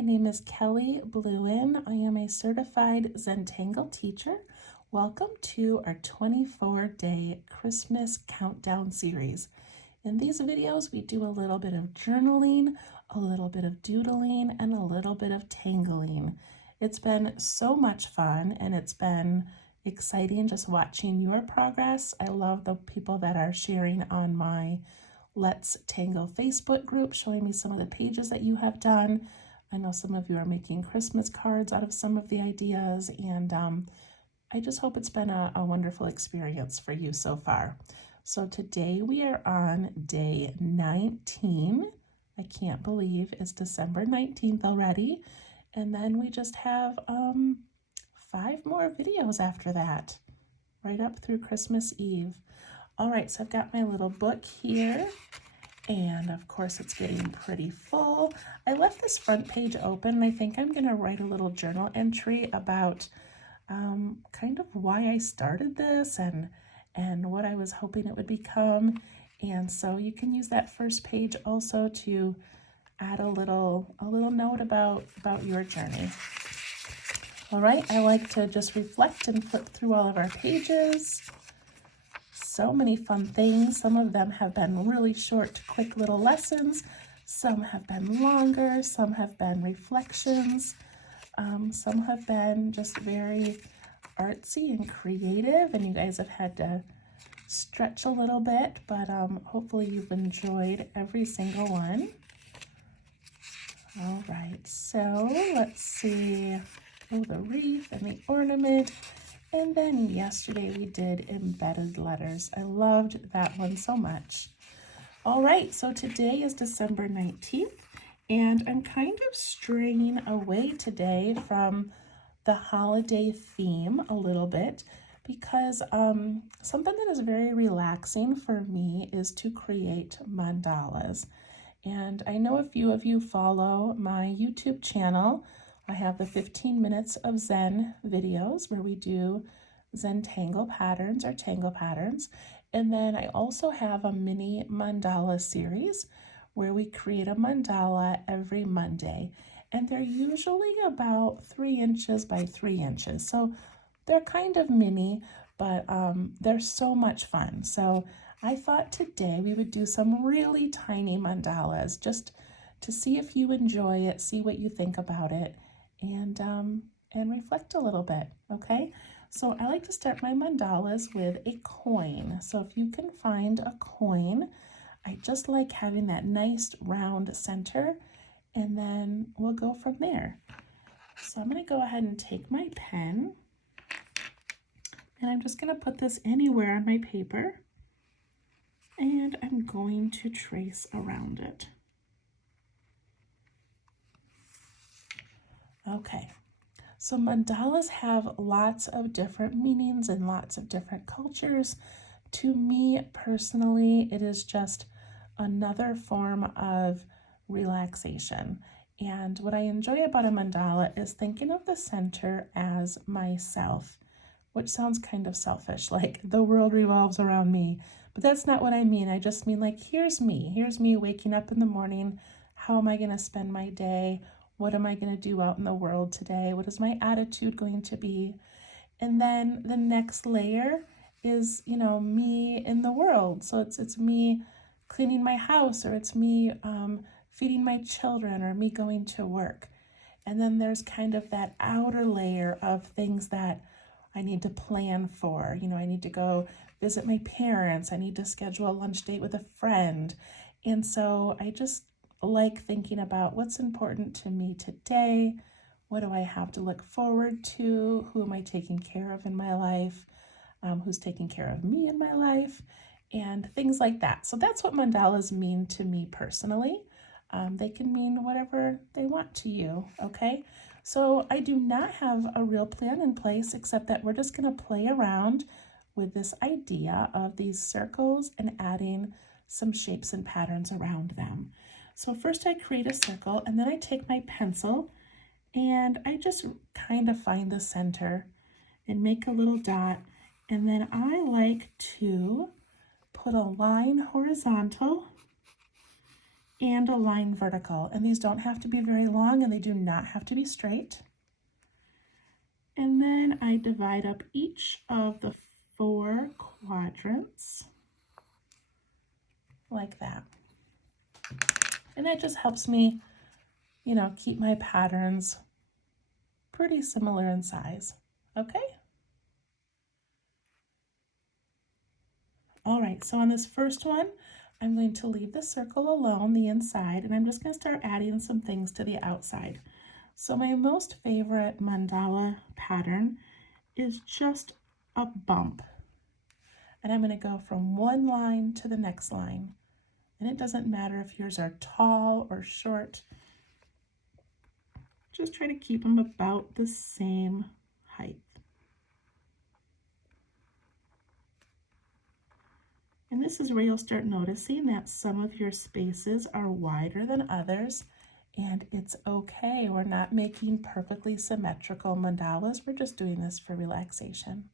my name is Kelly Bluen. I am a certified Zentangle teacher. Welcome to our 24-day Christmas countdown series. In these videos, we do a little bit of journaling, a little bit of doodling, and a little bit of tangling. It's been so much fun, and it's been exciting just watching your progress. I love the people that are sharing on my Let's Tangle Facebook group, showing me some of the pages that you have done. I know some of you are making Christmas cards out of some of the ideas, and I just hope it's been a wonderful experience for you so far. So today we are on day 19. I can't believe it's December 19th already. And then we just have 5 more videos after that, right up through Christmas Eve. All right, so I've got my little book here, and of course it's getting pretty full. I left this front page open. I think I'm gonna write a little journal entry about kind of why I started this and what I was hoping it would become. And so you can use that first page also to add a little note about your journey. All right, I like to just reflect and flip through all of our pages. So many fun things. Some of them have been really short, quick little lessons. Some have been longer. Some have been reflections. Some have been just very artsy and creative, and you guys have had to stretch a little bit, but hopefully you've enjoyed every single one. All right, so let's see. Oh, the wreath and the ornament. And then yesterday we did embedded letters. I loved that one so much. All right, so today is December 19th, and I'm kind of straying away today from the holiday theme a little bit because something that is very relaxing for me is to create mandalas. And I know a few of you follow my YouTube channel. I have the 15 minutes of Zen videos where we do Zentangle patterns or tangle patterns. And then I also have a mini mandala series where we create a mandala every Monday. And they're usually about 3 inches by 3 inches. So they're kind of mini, but they're so much fun. So I thought today we would do some really tiny mandalas just to see if you enjoy it, see what you think about it, and reflect a little bit, okay? So I like to start my mandalas with a coin. So if you can find a coin, I just like having that nice round center, and then we'll go from there. So I'm gonna go ahead and take my pen, and I'm just gonna put this anywhere on my paper, and I'm going to trace around it. Okay, so mandalas have lots of different meanings in lots of different cultures. To me personally, it is just another form of relaxation. And what I enjoy about a mandala is thinking of the center as myself, which sounds kind of selfish, like the world revolves around me. But that's not what I mean. I just mean like, here's me waking up in the morning. How am I going to spend my day? What am I going to do out in the world today? What is my attitude going to be? And then the next layer is, me in the world. So it's me cleaning my house, or it's me feeding my children, or me going to work. And then there's kind of that outer layer of things that I need to plan for. I need to go visit my parents. I need to schedule a lunch date with a friend. And so I just like thinking about what's important to me today. What do I have to look forward to? Who am I taking care of in my life? Who's taking care of me in my life? And things like that. So that's what mandalas mean to me personally. They can mean whatever they want to you, okay? So I do not have a real plan in place, except that we're just going to play around with this idea of these circles and adding some shapes and patterns around them. So first I create a circle, and then I take my pencil and I just kind of find the center and make a little dot. And then I like to put a line horizontal and a line vertical. And these don't have to be very long and they do not have to be straight. And then I divide up each of the 4 quadrants like that. And that just helps me, you know, keep my patterns pretty similar in size. Okay? All right, so on this first one, I'm going to leave the circle alone, the inside, and I'm just going to start adding some things to the outside. So my most favorite mandala pattern is just a bump. And I'm going to go from one line to the next line. And it doesn't matter if yours are tall or short. Just try to keep them about the same height. And this is where you'll start noticing that some of your spaces are wider than others, and it's okay. We're not making perfectly symmetrical mandalas. We're just doing this for relaxation.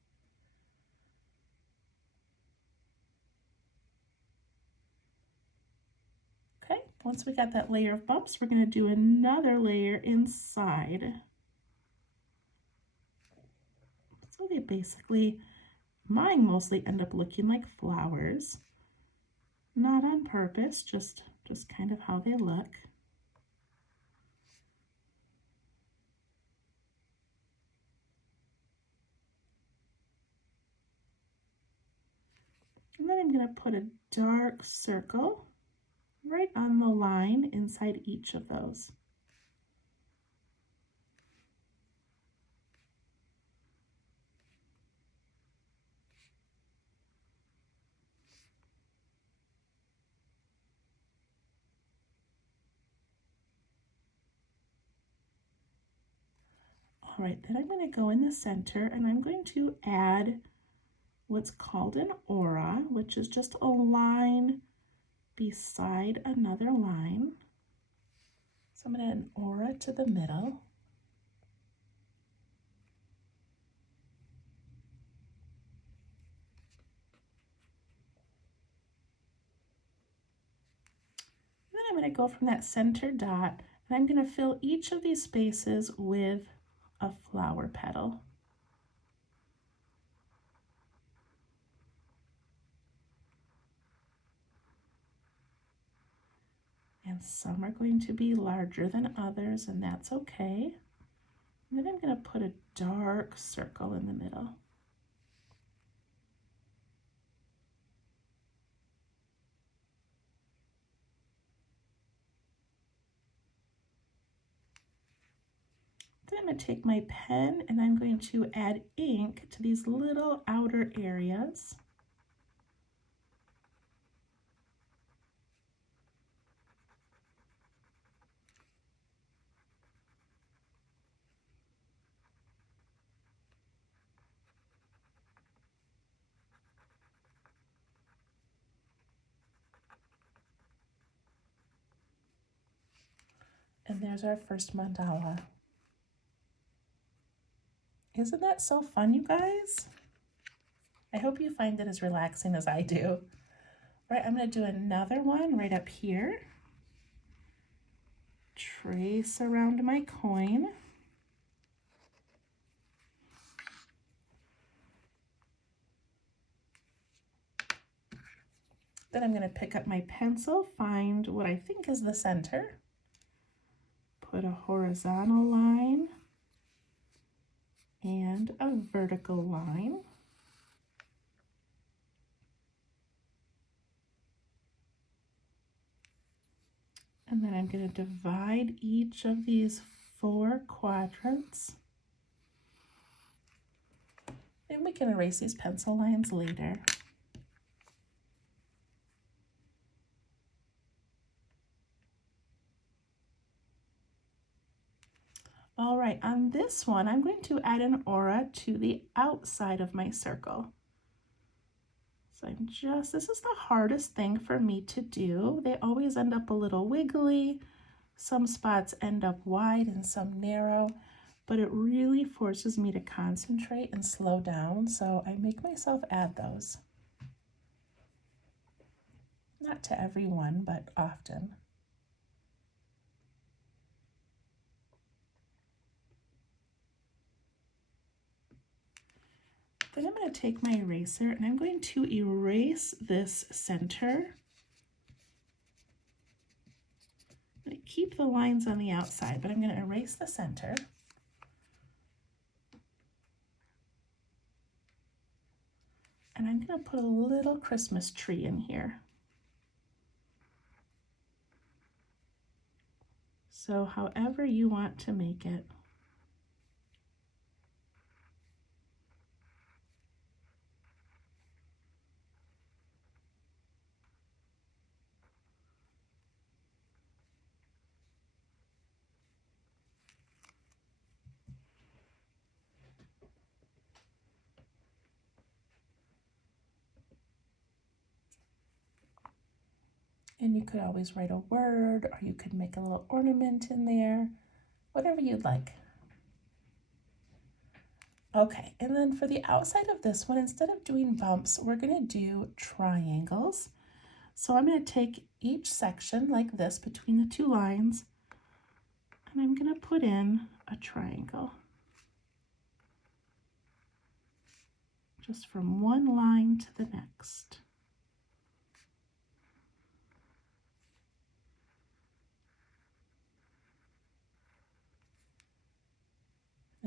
Okay, once we got that layer of bumps, we're going to do another layer inside. So they basically, mine mostly end up looking like flowers. Not on purpose, just kind of how they look. And then I'm going to put a dark circle right on the line inside each of those. All right, then I'm going to go in the center and I'm going to add what's called an aura, which is just a line beside another line. So I'm going to add an aura to the middle. Then I'm going to go from that center dot and I'm going to fill each of these spaces with a flower petal. And some are going to be larger than others, and that's okay. And then I'm going to put a dark circle in the middle. Then I'm going to take my pen and I'm going to add ink to these little outer areas. And there's our first mandala. Isn't that so fun, you guys? I hope you find it as relaxing as I do. All right, I'm going to do another one right up here. Trace around my coin. Then I'm going to pick up my pencil, find what I think is the center, put a horizontal line and a vertical line. And then I'm going to divide each of these 4 quadrants. And we can erase these pencil lines later. All right, on this one, I'm going to add an aura to the outside of my circle. So this is the hardest thing for me to do. They always end up a little wiggly. Some spots end up wide and some narrow, but it really forces me to concentrate and slow down. So I make myself add those. Not to every one, but often. Then I'm going to take my eraser and I'm going to erase this center. I'm going to keep the lines on the outside, but I'm going to erase the center. And I'm going to put a little Christmas tree in here. So however you want to make it. And you could always write a word, or you could make a little ornament in there, whatever you'd like. Okay, and then for the outside of this one, instead of doing bumps, we're going to do triangles. So I'm going to take each section like this between the two lines, and I'm going to put in a triangle. Just from one line to the next.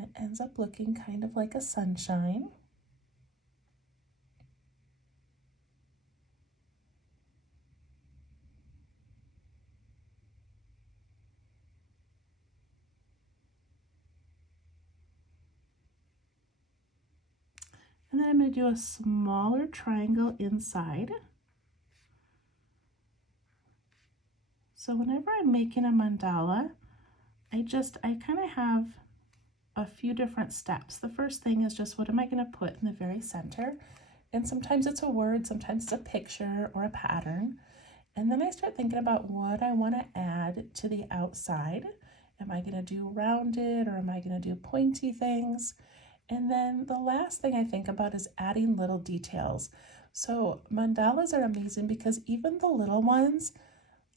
It ends up looking kind of like a sunshine. And then I'm going to do a smaller triangle inside. So whenever I'm making a mandala, I kind of have a few different steps. The first thing is just what am I going to put in the very center? And sometimes it's a word, sometimes it's a picture or a pattern. And then I start thinking about what I want to add to the outside. Am I going to do rounded or am I going to do pointy things? And then the last thing I think about is adding little details. So mandalas are amazing because even the little ones,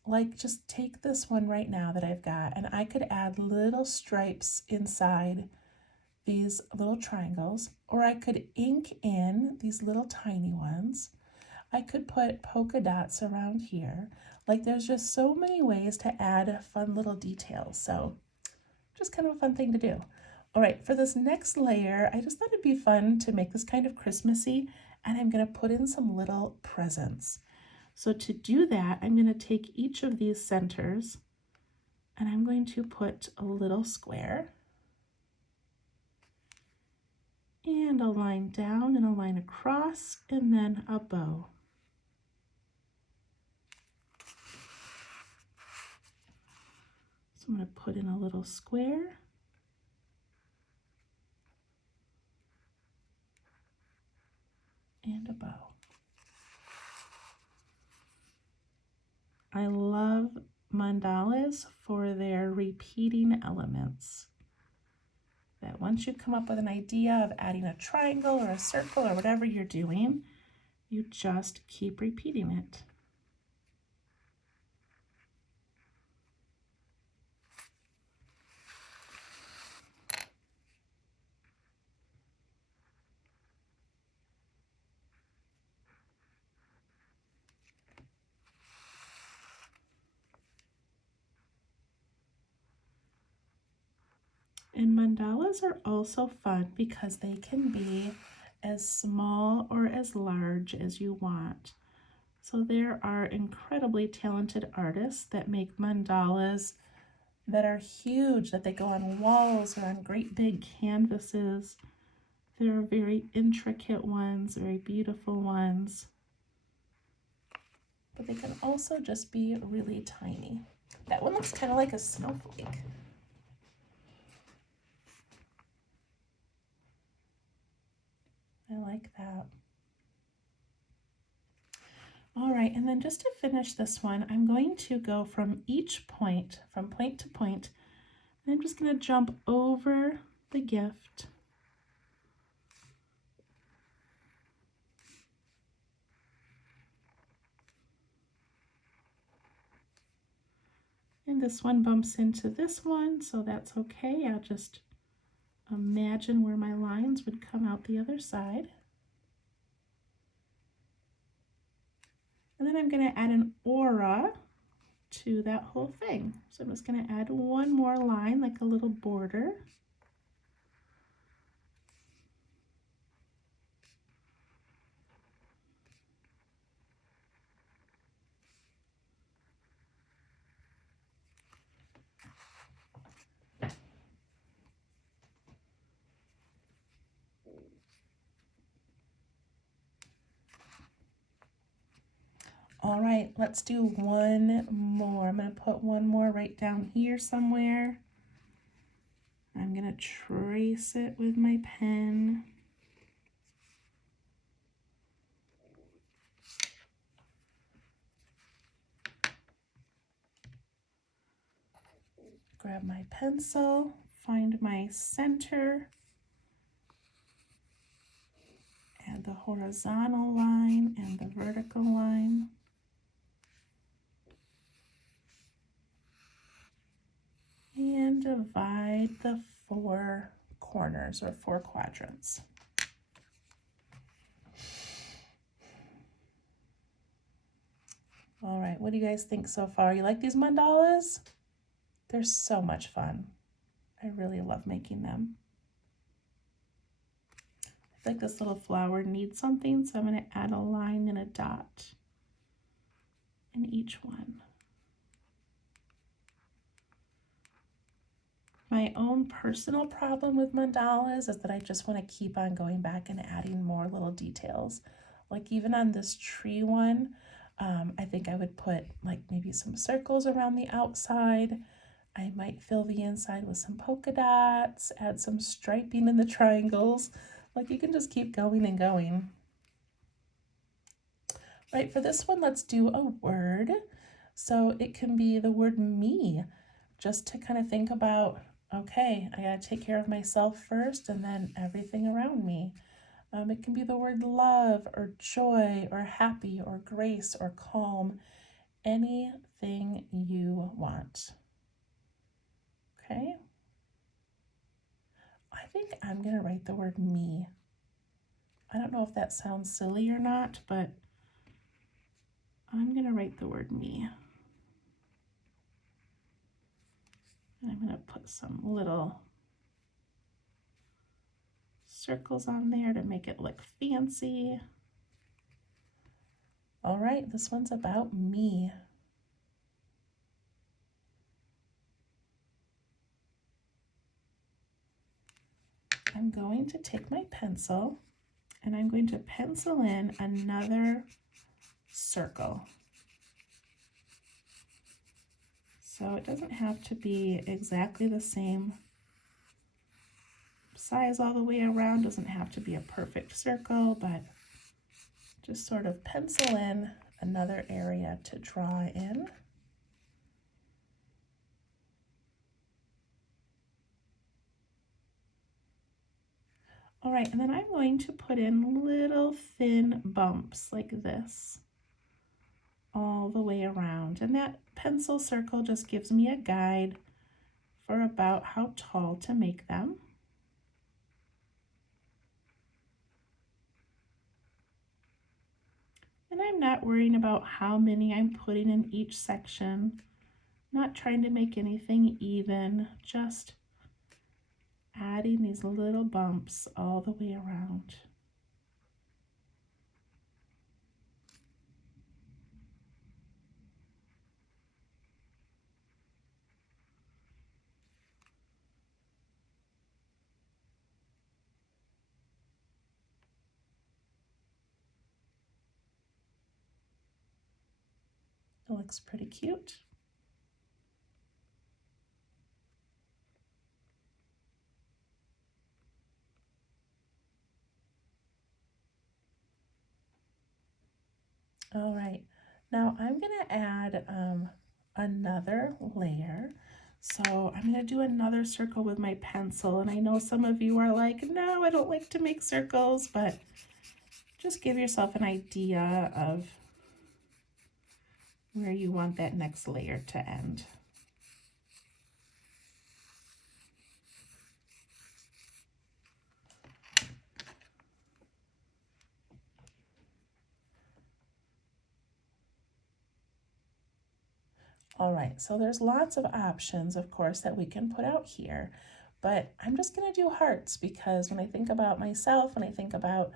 like just take this one right now that I've got, and I could add little stripes inside these little triangles, or I could ink in these little tiny ones. I could put polka dots around here. Like there's just so many ways to add fun little details. So just kind of a fun thing to do. All right, for this next layer, I just thought it'd be fun to make this kind of Christmassy, and I'm going to put in some little presents. So to do that, I'm going to take each of these centers and I'm going to put a little square and a line down and a line across and then a bow. So I'm going to put in a little square and a bow. I love mandalas for their repeating elements. That once you come up with an idea of adding a triangle or a circle or whatever you're doing, you just keep repeating it. And mandalas are also fun because they can be as small or as large as you want. So there are incredibly talented artists that make mandalas that are huge, that they go on walls or on great big canvases. There are very intricate ones, very beautiful ones. But they can also just be really tiny. That one looks kind of like a snowflake. I like that. All right, and then just to finish this one, I'm going to go from each point, from point to point, and I'm just going to jump over the gift. And this one bumps into this one, so that's okay. I'll just imagine where my lines would come out the other side. And then I'm going to add an aura to that whole thing. So I'm just going to add one more line, like a little border. All right, let's do one more. I'm going to put one more right down here somewhere. I'm going to trace it with my pen. Grab my pencil, find my center, add the horizontal line and the vertical line. And divide the 4 corners or 4 quadrants. All right, what do you guys think so far? You like these mandalas? They're so much fun. I really love making them. I feel like this little flower needs something, so I'm going to add a line and a dot in each one. My own personal problem with mandalas is that I just want to keep on going back and adding more little details. Like even on this tree one, I think I would put like maybe some circles around the outside. I might fill the inside with some polka dots, add some striping in the triangles. Like you can just keep going and going. Right, for this one, let's do a word. So it can be the word me, just to kind of think about, okay, I gotta take care of myself first and then everything around me. It can be the word love or joy or happy or grace or calm, anything you want. Okay? I think I'm gonna write the word me. I don't know if that sounds silly or not, but I'm gonna write the word me. And I'm gonna put some little circles on there to make it look fancy. All right, this one's about me. I'm going to take my pencil and I'm going to pencil in another circle. So it doesn't have to be exactly the same size all the way around, doesn't have to be a perfect circle, but just sort of pencil in another area to draw in. All right, and then I'm going to put in little thin bumps like this all the way around. And that pencil circle just gives me a guide for about how tall to make them. And I'm not worrying about how many I'm putting in each section, not trying to make anything even, just adding these little bumps all the way around. It looks pretty cute. All right, now I'm gonna add another layer. So I'm gonna do another circle with my pencil, and I know some of you are like, no, I don't like to make circles, but just give yourself an idea of where you want that next layer to end. All right, so there's lots of options, of course, that we can put out here, but I'm just gonna do hearts because when I think about myself, when I think about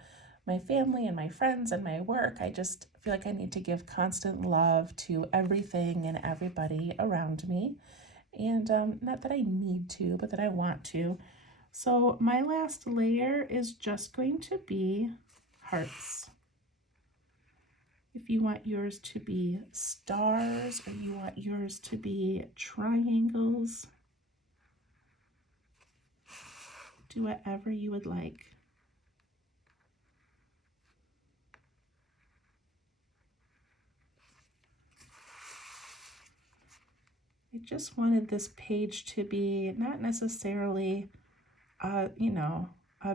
my family and my friends and my work, I just feel like I need to give constant love to everything and everybody around me. And not that I need to, but that I want to. So my last layer is just going to be hearts. If you want yours to be stars or you want yours to be triangles, do whatever you would like. I just wanted this page to be not necessarily, a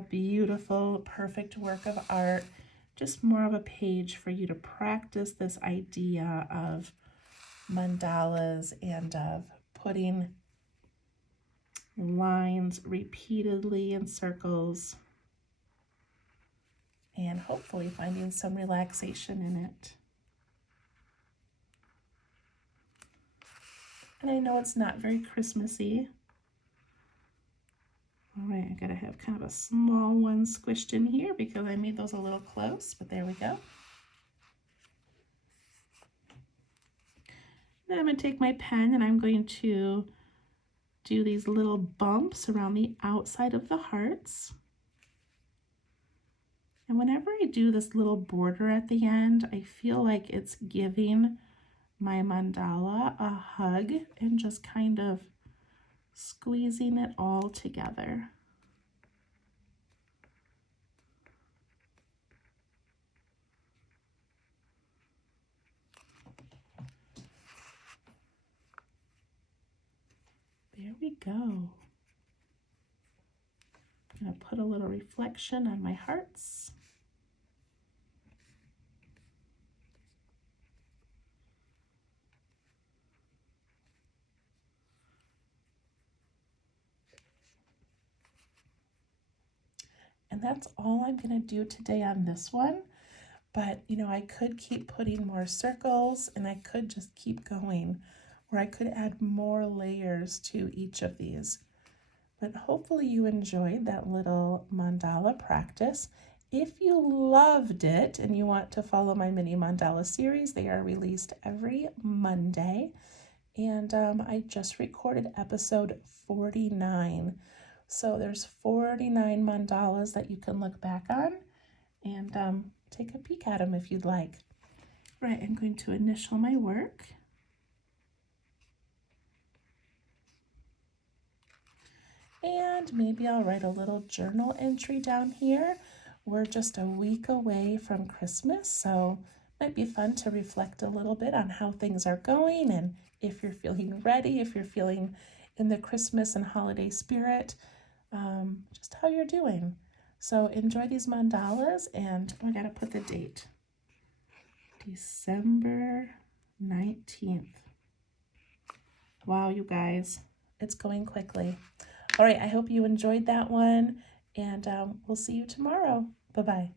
beautiful, perfect work of art, just more of a page for you to practice this idea of mandalas and of putting lines repeatedly in circles and hopefully finding some relaxation in it. And I know it's not very Christmassy. All right, I gotta have kind of a small one squished in here because I made those a little close, but there we go. Then I'm gonna take my pen and I'm going to do these little bumps around the outside of the hearts. And whenever I do this little border at the end, I feel like it's giving my mandala a hug and just kind of squeezing it all together. There we go. I'm going to put a little reflection on my hearts. And that's all I'm going to do today on this one. But, I could keep putting more circles and I could just keep going, or I could add more layers to each of these. But hopefully you enjoyed that little mandala practice. If you loved it and you want to follow my mini mandala series, they are released every Monday. And I just recorded episode 49. So there's 49 mandalas that you can look back on and take a peek at them if you'd like. Right, I'm going to initial my work. And maybe I'll write a little journal entry down here. We're just a week away from Christmas, so it might be fun to reflect a little bit on how things are going and if you're feeling ready, if you're feeling in the Christmas and holiday spirit, just how you're doing. So enjoy these mandalas, and I gotta put the date. December 19th. Wow, you guys, it's going quickly. All right, I hope you enjoyed that one, and we'll see you tomorrow. Bye-bye.